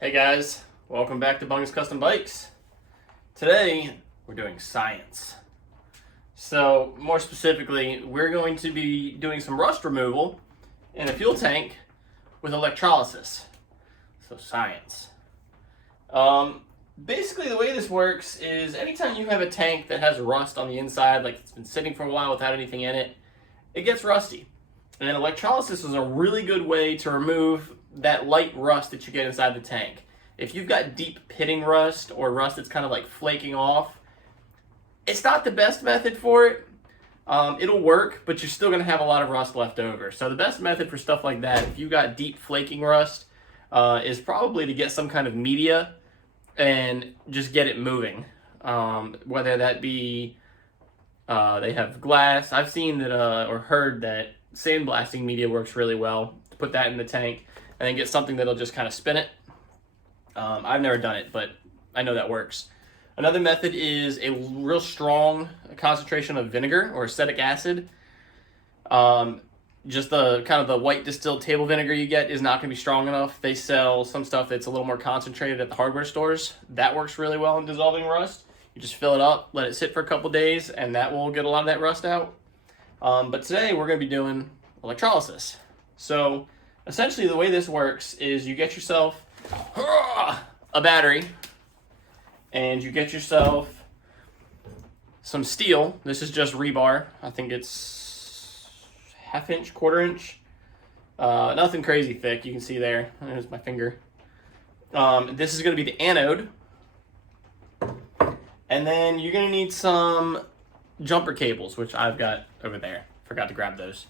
Hey guys, welcome back to Bungus Custom Bikes. Today we're doing science. So more specifically, we're going to be doing some rust removal in a fuel tank with electrolysis. So science. Basically the way this works is anytime you have a tank that has rust on the inside, like it's been sitting for a while without anything in it, it gets rusty. And electrolysis is a really good way to remove that light rust that you get inside the tank. If you've got deep pitting rust or rust that's kind of like flaking off, it's not the best method for it. It'll work, but you're still going to have a lot of rust left over. So the best method for stuff like that, if you've got deep flaking rust, is probably to get some kind of media and just get it moving. Whether that be, they have glass. I've seen that or heard that sandblasting media works really well. To put that in the tank and then get something that'll just kind of spin it. I've never done it, but I know that works. Another method is a real strong concentration of vinegar or acetic acid. Just the kind of the white distilled table vinegar you get is not going to be strong enough. They sell some stuff that's a little more concentrated at the hardware stores. That works really well in dissolving rust. You just fill it up, let it sit for a couple days, and that will get a lot of that rust out. But today we're going to be doing electrolysis. So essentially the way this works is you get yourself a battery and you get yourself some steel. This is just rebar. I think it's 1/2 inch, 1/4 inch. Nothing crazy thick. You can see there. There's my finger. This is going to be the anode. And then you're going to need some jumper cables, which I've got over there. Forgot to grab those.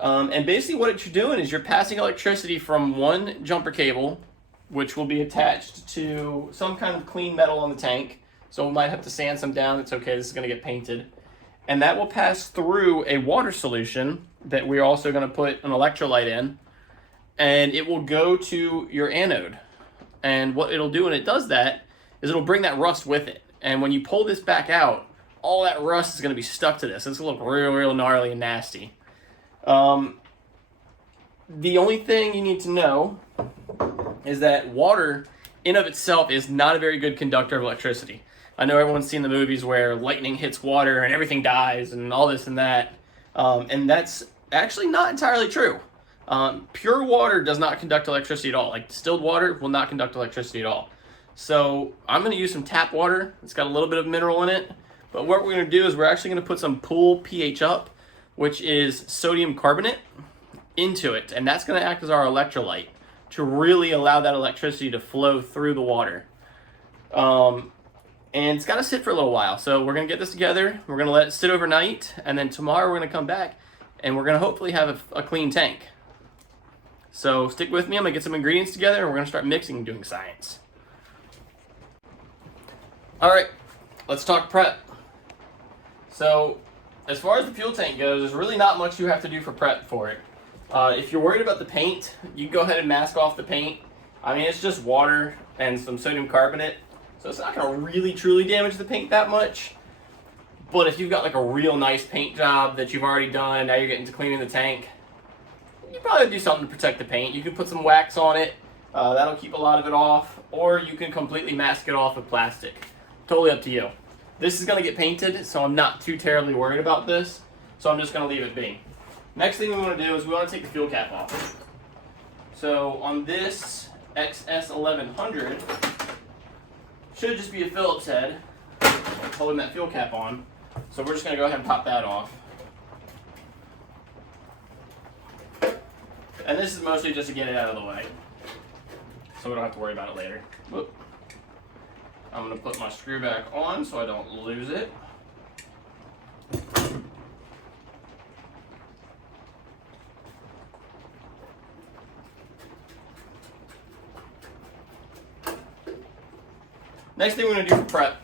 And basically what you're doing is you're passing electricity from one jumper cable, which will be attached to some kind of clean metal on the tank. So we might have to sand some down. It's okay, this is going to get painted. And that will pass through a water solution that we're also going to put an electrolyte in. And it will go to your anode. And what it'll do when it does that is it'll bring that rust with it. And when you pull this back out, all that rust is going to be stuck to this. It's going to look real gnarly and nasty. The only thing you need to know is that water in of itself is not a very good conductor of electricity. I know everyone's seen the movies where lightning hits water and everything dies and all this and that. And that's actually not entirely true. Pure water does not conduct electricity at all. Like distilled water will not conduct electricity at all. So I'm going to use some tap water. It's got a little bit of mineral in it. But what we're going to do is we're actually going to put some pool pH up, which is sodium carbonate, into it. And that's going to act as our electrolyte to really allow that electricity to flow through the water. And it's got to sit for a little while. So we're going to get this together. We're going to let it sit overnight. And then tomorrow we're going to come back and we're going to hopefully have a clean tank. So stick with me. I'm going to get some ingredients together and we're going to start mixing and doing science. All right, let's talk prep. So as far as the fuel tank goes, there's really not much you have to do for prep for it. If you're worried about the paint, you can go ahead and mask off the paint. I mean, it's just water and some sodium carbonate, so it's not going to really truly damage the paint that much. But if you've got like a real nice paint job that you've already done and now you're getting to cleaning the tank, you probably do something to protect the paint. You can put some wax on it. That'll keep a lot of it off, or you can completely mask it off with plastic. Totally up to you. This is going to get painted, so I'm not too terribly worried about this, so I'm just going to leave it be. Next thing we want to do is we want to take the fuel cap off. So on this XS1100, should just be a Phillips head holding that fuel cap on. So we're just going to go ahead and pop that off. And this is mostly just to get it out of the way, so we don't have to worry about it later. Whoop. I'm going to put my screw back on so I don't lose it. Next thing we're going to do for prep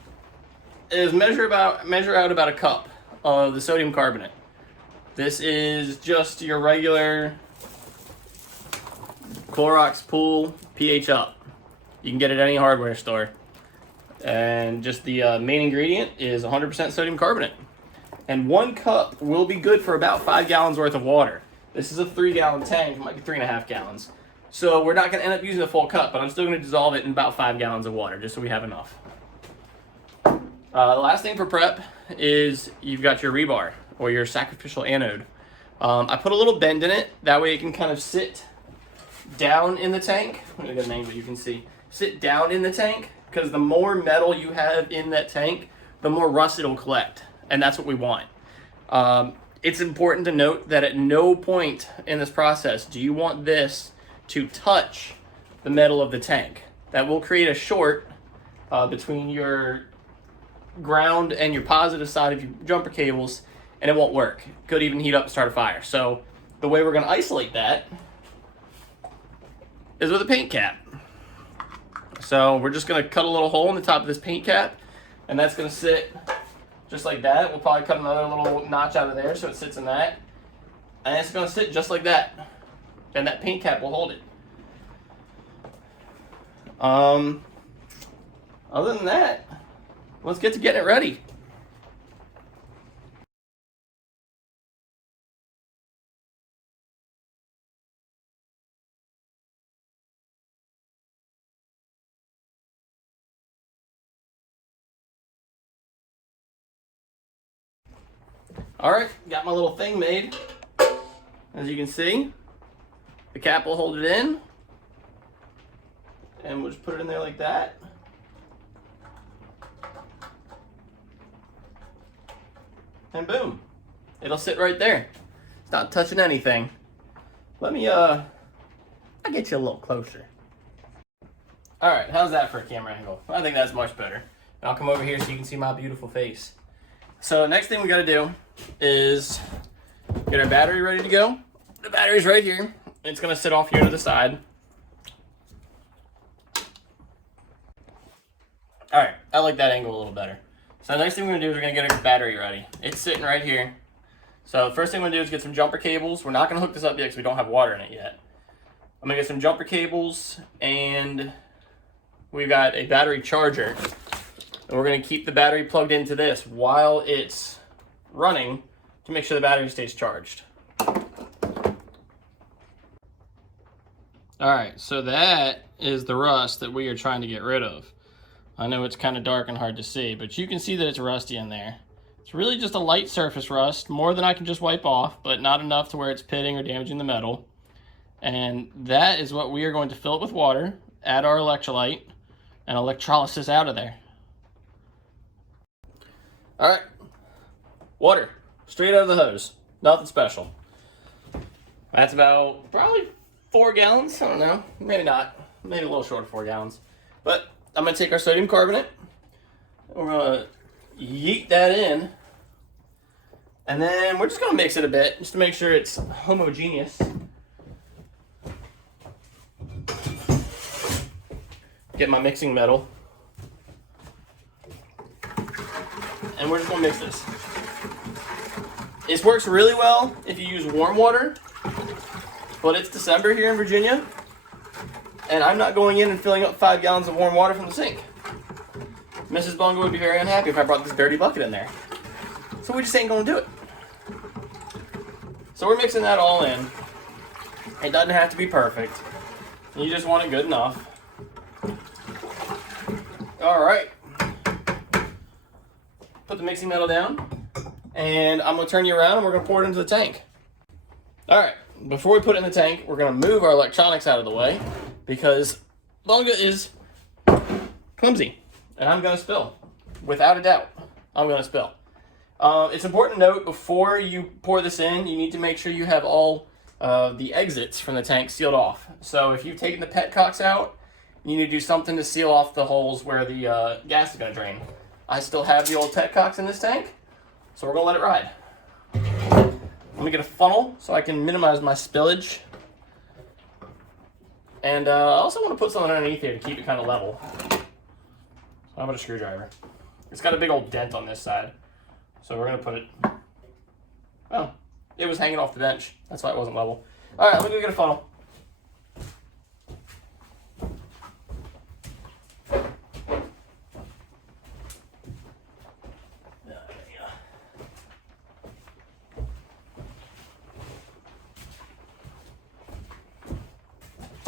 is measure out about a cup of the sodium carbonate. This is just your regular Clorox Pool pH up. You can get it at any hardware store. And just the main ingredient is 100% sodium carbonate. And 1 cup will be good for about 5 gallons worth of water. This is a 3-gallon tank, it might be 3.5 gallons. So we're not going to end up using the full cup, but I'm still going to dissolve it in about 5 gallons of water, just so we have enough. The last thing for prep is you've got your rebar, or your sacrificial anode. I put a little bend in it, that way it can kind of sit down in the tank. Let me get an angle you can see. Sit down in the tank, because the more metal you have in that tank, the more rust it'll collect, and that's what we want. It's important to note that at no point in this process do you want this to touch the metal of the tank. That will create a short between your ground and your positive side of your jumper cables, and it won't work. Could even heat up and start a fire. So the way we're going to isolate that is with a paint cap. So we're just going to cut a little hole in the top of this paint cap, and that's going to sit just like that. We'll probably cut another little notch out of there so it sits in that. And it's going to sit just like that. And that paint cap will hold it. Other than that, let's get to getting it ready. All right, got my little thing made. As you can see, the cap will hold it in, and we'll just put it in there like that. And boom, it'll sit right there. It's not touching anything. Let me, I'll get you a little closer. All right, how's that for a camera angle? I think that's much better. And I'll come over here so you can see my beautiful face. So next thing we gotta do is get our battery ready to go. The battery's right here. It's gonna sit off here to the side. All right, I like that angle a little better. So the next thing we're gonna do is we're gonna get our battery ready. It's sitting right here. So the first thing we're gonna do is get some jumper cables. We're not gonna hook this up yet because we don't have water in it yet. I'm gonna get some jumper cables, and we've got a battery charger. And we're gonna keep the battery plugged into this while it's running to make sure the battery stays charged. All right, so that is the rust that we are trying to get rid of. I know it's kind of dark and hard to see, but you can see that it's rusty in there. It's really just a light surface rust, more than I can just wipe off, but not enough to where it's pitting or damaging the metal. And that is what we are going to fill it with water, add our electrolyte, and electrolysis out of there. All right, water, straight out of the hose, nothing special. That's about probably 4 gallons, I don't know, maybe not, maybe a little short of 4 gallons. But I'm gonna take our sodium carbonate, and we're gonna yeet that in, and then we're just gonna mix it a bit, just to make sure it's homogeneous. Get my mixing metal. And we're just gonna mix this. This works really well if you use warm water, but it's December here in Virginia, and I'm not going in and filling up 5 gallons of warm water from the sink. Mrs. Bungo would be very unhappy if I brought this dirty bucket in there. So we just ain't gonna do it. So we're mixing that all in. It doesn't have to be perfect. You just want it good enough. All right. Put the mixing metal down, and I'm gonna turn you around and we're gonna pour it into the tank. All right, before we put it in the tank, we're gonna move our electronics out of the way because Bunga is clumsy, and I'm gonna spill. Without a doubt, I'm gonna spill. It's important to note, before you pour this in, you need to make sure you have all the exits from the tank sealed off. So if you've taken the petcocks out, you need to do something to seal off the holes where the gas is gonna drain. I still have the old petcocks in this tank, so we're gonna let it ride. Let me get a funnel so I can minimize my spillage. And I also want to put something underneath here to keep it kind of level. How about a screwdriver? It's got a big old dent on this side, so we're gonna put it, oh, it was hanging off the bench. That's why it wasn't level. All right, let me go get a funnel.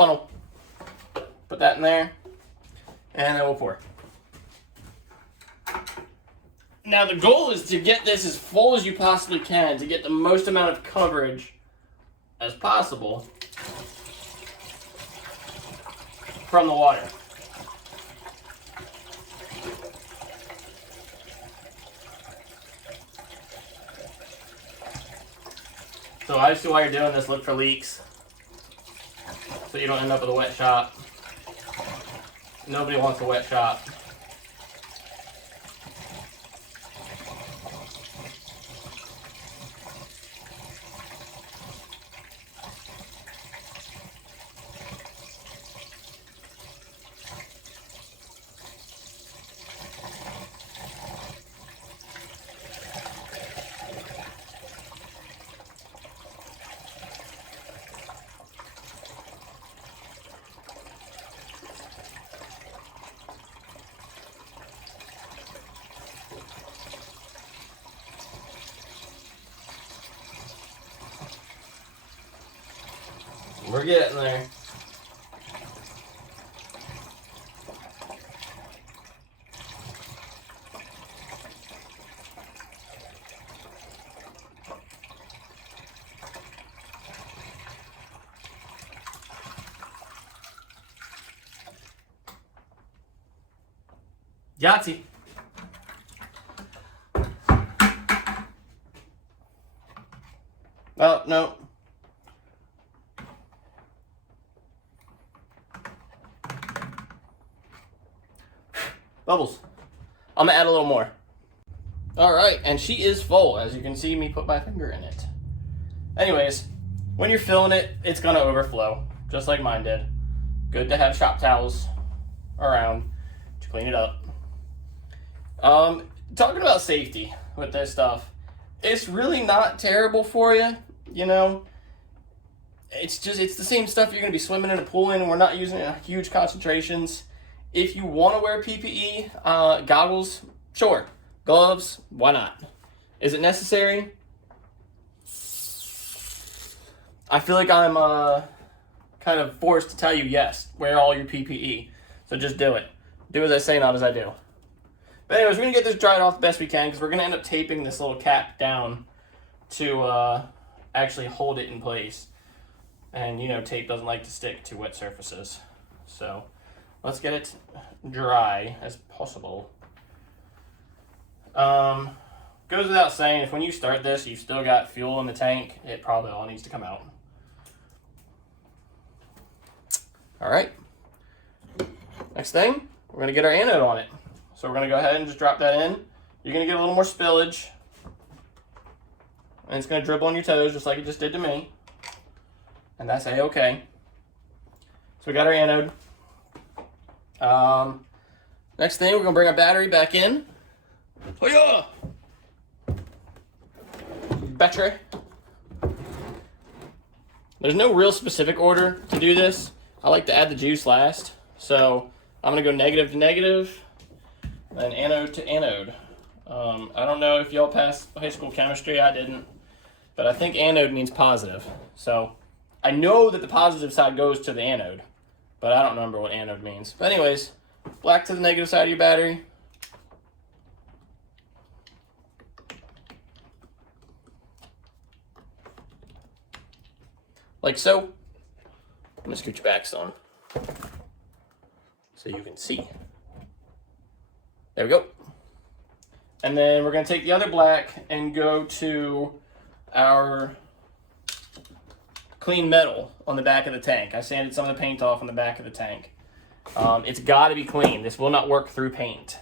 funnel. Put that in there, and then we'll pour. Now the goal is to get this as full as you possibly can to get the most amount of coverage as possible from the water. So obviously while you're doing this, look for leaks so you don't end up with a wet shop. Nobody wants a wet shop. We're getting there. Yahtzee. Oh, no. Bubbles. I'm gonna add a little more. All right, and she is full, as you can see me put my finger in it. Anyways, when you're filling it, it's gonna overflow, just like mine did. Good to have shop towels around to clean it up. Talking about safety with this stuff, it's really not terrible for you, you know. It's the same stuff you're gonna be swimming in a pool in, and we're not using it in huge concentrations. If you want to wear PPE, goggles, sure. Gloves, why not? Is it necessary? I feel like I'm kind of forced to tell you yes, wear all your PPE. So just do it. Do as I say, not as I do. But anyways, we're going to get this dried off the best we can because we're going to end up taping this little cap down to actually hold it in place. And, you know, tape doesn't like to stick to wet surfaces. So let's get it dry as possible. Goes without saying, if when you start this, you've still got fuel in the tank, it probably all needs to come out. All right. Next thing, we're going to get our anode on it. So we're going to go ahead and just drop that in. You're going to get a little more spillage. And it's going to dribble on your toes just like it just did to me. And that's A-okay. So we got our anode. Next thing, we're going to bring our battery back in. Oh yeah! Battery. There's no real specific order to do this. I like to add the juice last. So I'm going to go negative to negative, then anode to anode. I don't know if y'all passed high school chemistry. I didn't. But I think anode means positive. So I know that the positive side goes to the anode, but I don't remember what anode means. But anyways, black to the negative side of your battery. Like so. I'm going to scoot your back some so you can see. There we go. And then we're going to take the other black and go to our clean metal on the back of the tank. I sanded some of the paint off on the back of the tank. It's got to be clean. This will not work through paint.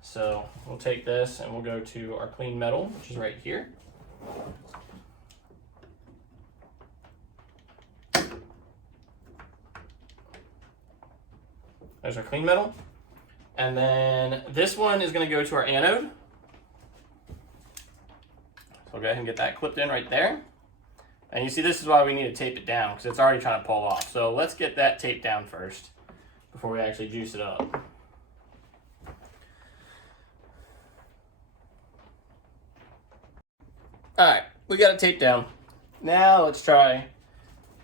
So we'll take this and we'll go to our clean metal, which is right here. There's our clean metal. And then this one is going to go to our anode. So we'll go ahead and get that clipped in right there. And you see, this is why we need to tape it down, because it's already trying to pull off. So let's get that taped down first before we actually juice it up. All right, we got it taped down. Now let's try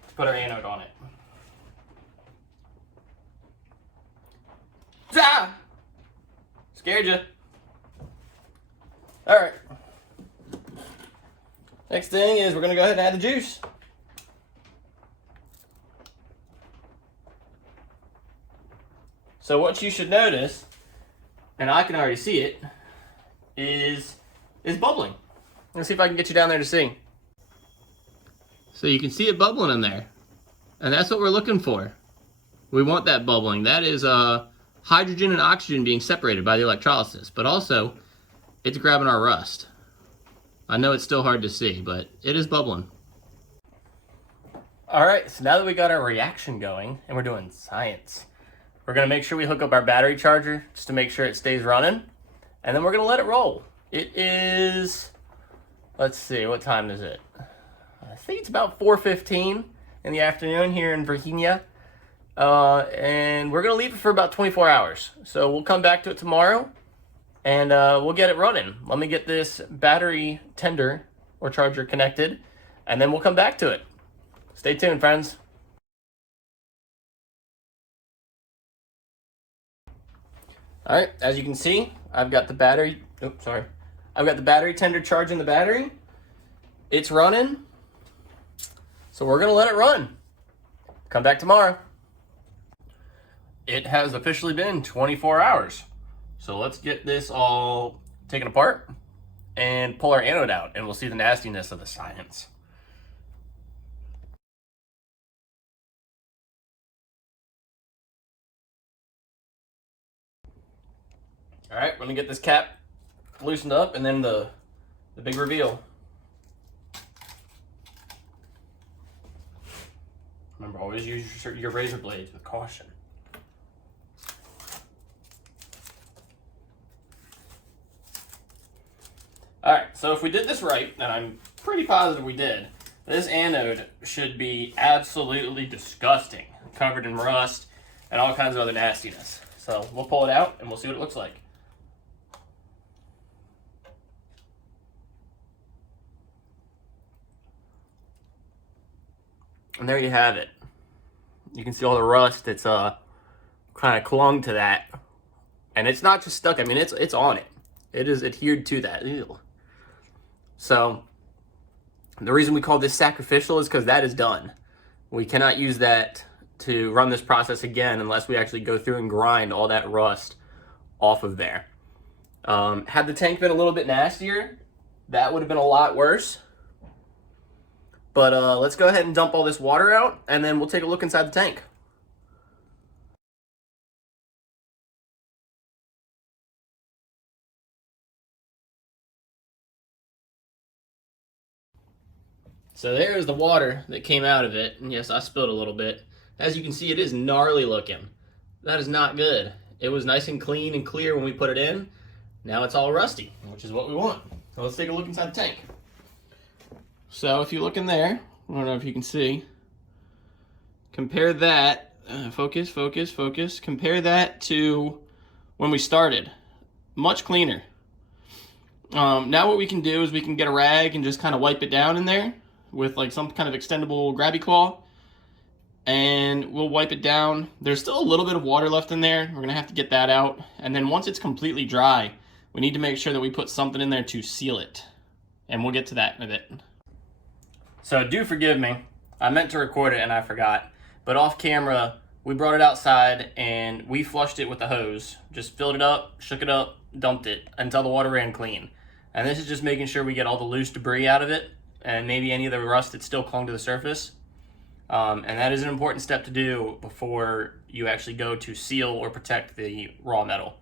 to put our anode on it. Scared you. All right. Next thing is we're going to go ahead and add the juice. So what you should notice, and I can already see it, is bubbling. Let's see if I can get you down there to see. So you can see it bubbling in there. And that's what we're looking for. We want that bubbling. That is hydrogen and oxygen being separated by the electrolysis, but also it's grabbing our rust. I know it's still hard to see, but it is bubbling. All right, so now that we got our reaction going and we're doing science, we're gonna make sure we hook up our battery charger just to make sure it stays running, and then we're gonna let it roll. It is, let's see, what time is it? I think it's about 4:15 in the afternoon here in Virginia. And we're gonna leave it for about 24 hours. So we'll come back to it tomorrow and we'll get it running. Let me get this battery tender or charger connected, and then we'll come back to it. Stay tuned, friends. All right, as you can see, I've got the battery, I've got the battery tender charging the battery. It's running. So we're gonna let it run. Come back tomorrow. It has officially been 24 hours. So let's get this all taken apart and pull our anode out, and we'll see the nastiness of the science. All right, let me get this cap loosened up and then the big reveal. Remember, always use your razor blades with caution. All right, so if we did this right, and I'm pretty positive we did, this anode should be absolutely disgusting, covered in rust and all kinds of other nastiness. So we'll pull it out and we'll see what it looks like. And there you have it. You can see all the rust that's kind of clung to that. And it's not just stuck, I mean, it's on it. It is adhered to that. Ew. So the reason we call this sacrificial is because that is done. We cannot use that to run this process again unless we actually go through and grind all that rust off of there. Had the tank been a little bit nastier, that would have been a lot worse. But let's go ahead and dump all this water out, and then we'll take a look inside the tank. So there's the water that came out of it, and yes, I spilled a little bit. As you can see, it is gnarly looking. That is not good. It was nice and clean and clear when we put it in. Now it's all rusty, which is what we want. So let's take a look inside the tank. So if you look in there, I don't know if you can see, compare that, focus, compare that to when we started. Much cleaner. Now what we can do is we can get a rag and just kind of wipe it down in there with like some kind of extendable grabby claw, and we'll wipe it down. There's still a little bit of water left in there. We're gonna have to get that out, and then once it's completely dry, we need to make sure that we put something in there to seal it, and we'll get to that in a bit. So do forgive me, I meant to record it and I forgot, but off camera, we brought it outside and we flushed it with the hose. Just filled it up, shook it up, dumped it until the water ran clean. And this is just making sure we get all the loose debris out of it and maybe any of the rust that still clung to the surface. And that is an important step to do before you actually go to seal or protect the raw metal.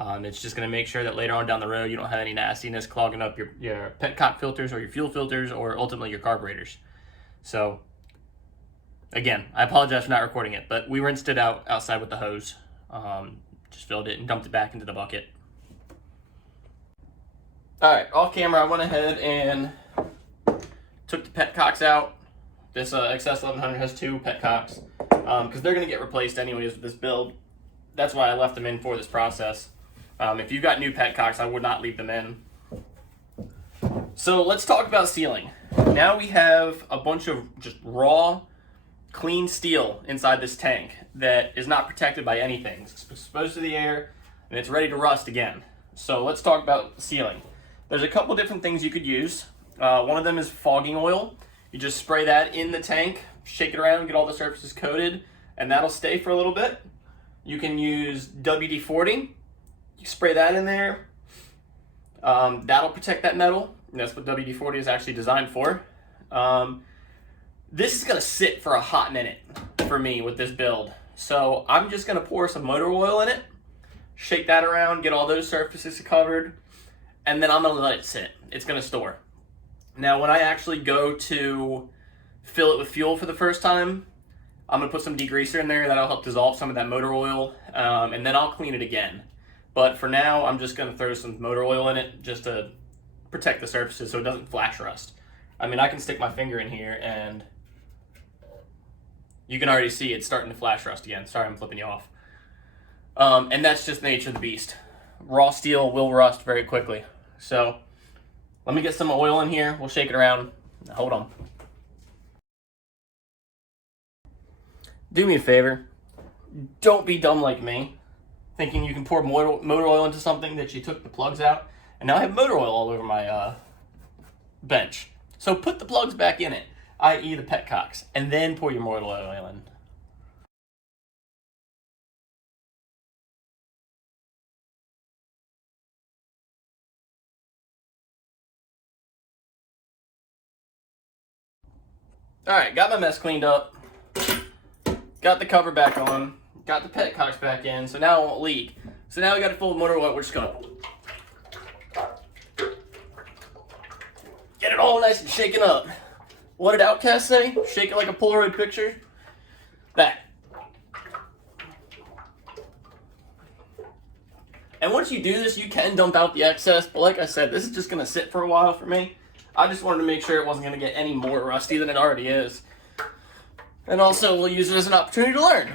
It's just going to make sure that later on down the road you don't have any nastiness clogging up your petcock filters or your fuel filters or ultimately your carburetors. So again, I apologize for not recording it, but we rinsed it out outside with the hose. Just filled it and dumped it back into the bucket. All right, off camera I went ahead and took the petcocks out. This XS 1100 has 2 petcocks because they're going to get replaced anyways with this build. That's why I left them in for this process. If you've got new petcocks, I would not leave them in. So let's talk about sealing. Now we have a bunch of just raw, clean steel inside this tank that is not protected by anything. It's exposed to the air. and it's ready to rust again. So let's talk about sealing. There's a couple different things you could use. One of them is fogging oil. You just spray that in the tank, shake it around, get all the surfaces coated, and that'll stay for a little bit. You can use WD-40. You spray that in there. That'll protect that metal. And that's what WD-40 is actually designed for. This is going to sit for a hot minute for me with this build. So I'm just going to pour some motor oil in it, shake that around, get all those surfaces covered, and then I'm going to let it sit. It's going to store. Now, when I actually go to fill it with fuel for the first time, I'm going to put some degreaser in there. That'll help dissolve some of that motor oil, and then I'll clean it again. But for now, I'm just going to throw some motor oil in it just to protect the surfaces so it doesn't flash rust. I mean, I can stick my finger in here and you can already see it's starting to flash rust again. Sorry, I'm flipping you off. And that's just the nature of the beast. Raw steel will rust very quickly. So let me get some oil in here. We'll shake it around. Hold on. Do me a favor. Don't be dumb like me, thinking you can pour motor oil into something that you took the plugs out. And now I have motor oil all over my bench. So put the plugs back in it, i.e. the petcocks, and then pour your motor oil in. Alright, got my mess cleaned up. Got the cover back on. Got the petcocks back in, so now it won't leak. So now we got it full of motor oil. We're just gonna get it all nice and shaken up. What did Outcast say? Shake it like a Polaroid picture? That. And once you do this, you can dump out the excess, but like I said, this is just gonna sit for a while for me. I just wanted to make sure it wasn't gonna get any more rusty than it already is. And also, we'll use it as an opportunity to learn.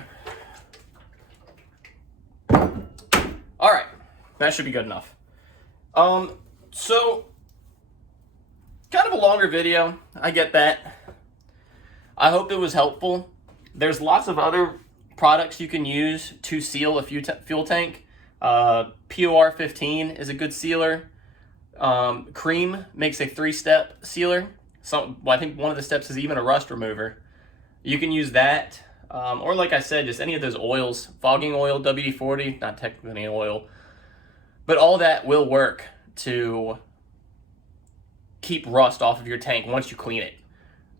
Alright, that should be good enough. So, kind of a longer video, I get that. I hope it was helpful. There's lots of other products you can use to seal a fuel tank. POR 15 is a good sealer. Cream makes a 3-step sealer. I think one of the steps is even a rust remover. You can use that, or like I said, just any of those oils, fogging oil, WD-40, not technically any oil, but all that will work to keep rust off of your tank once you clean it.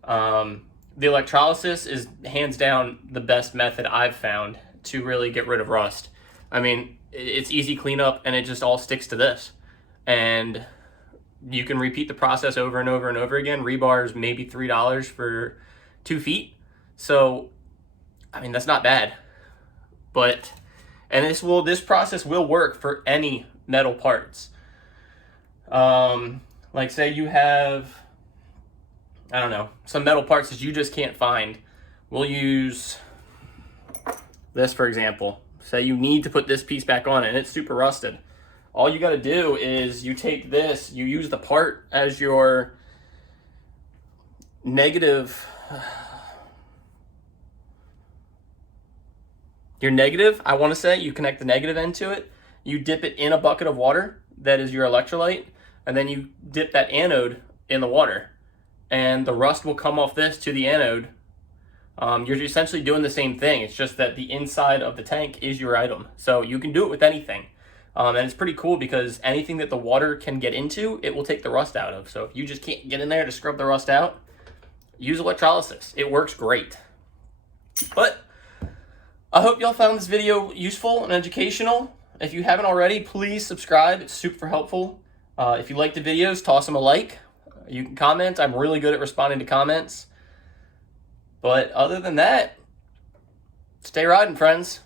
The electrolysis is hands down the best method I've found to really get rid of rust. I mean, it's easy cleanup and it just all sticks to this. And you can repeat the process over and over and over again. Rebar is maybe $3 for 2 feet. So, I mean, that's not bad. But, and this process will work for any metal parts. Like say you have, I don't know, some metal parts that you just can't find. We'll use this, for example. Say you need to put this piece back on and it's super rusted. All you got to do is you take this, you use the part as your negative, I want to say. You connect the negative end to it, you dip it in a bucket of water, that is your electrolyte, and then you dip that anode in the water, and the rust will come off this to the anode. You're essentially doing the same thing. It's just that the inside of the tank is your item. So you can do it with anything. And it's pretty cool because anything that the water can get into, it will take the rust out of. So if you just can't get in there to scrub the rust out, use electrolysis. It works great. But I hope y'all found this video useful and educational. If you haven't already, please subscribe. It's super helpful. If you like the videos, toss them a like. You can comment. I'm really good at responding to comments. But other than that, stay riding, friends.